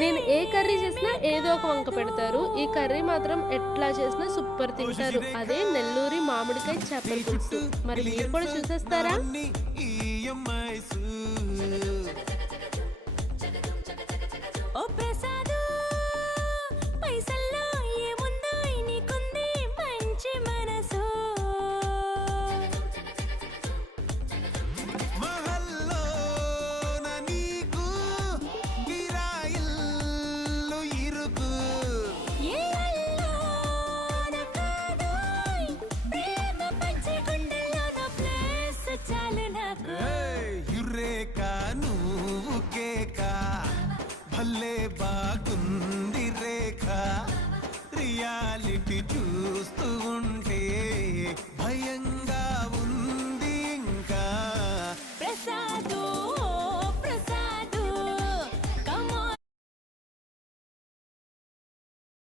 నేను ఏ కర్రీ చేసినా ఏదో ఒక వంక పెడతారు. ఈ కర్రీ మాత్రం ఎట్లా చేసినా సూపర్ తింటారు. అదే నెల్లూరి మామిడికాయ చేపల పులుసు. మరి మీరు కూడా చూసేస్తారా? ఓ ప్రసాదు పైసల్లో ఏముందో నీకుంది మంచి మనసు ఏ అల్లోన కాదోయ్ ప్రేమ పంచే గుండెల్లోన ప్లేస్ చాలు నాకు యురేకా నువ్వు కేకా భలే బాగుంది రేఖ రియాలిటీ చూస్తూ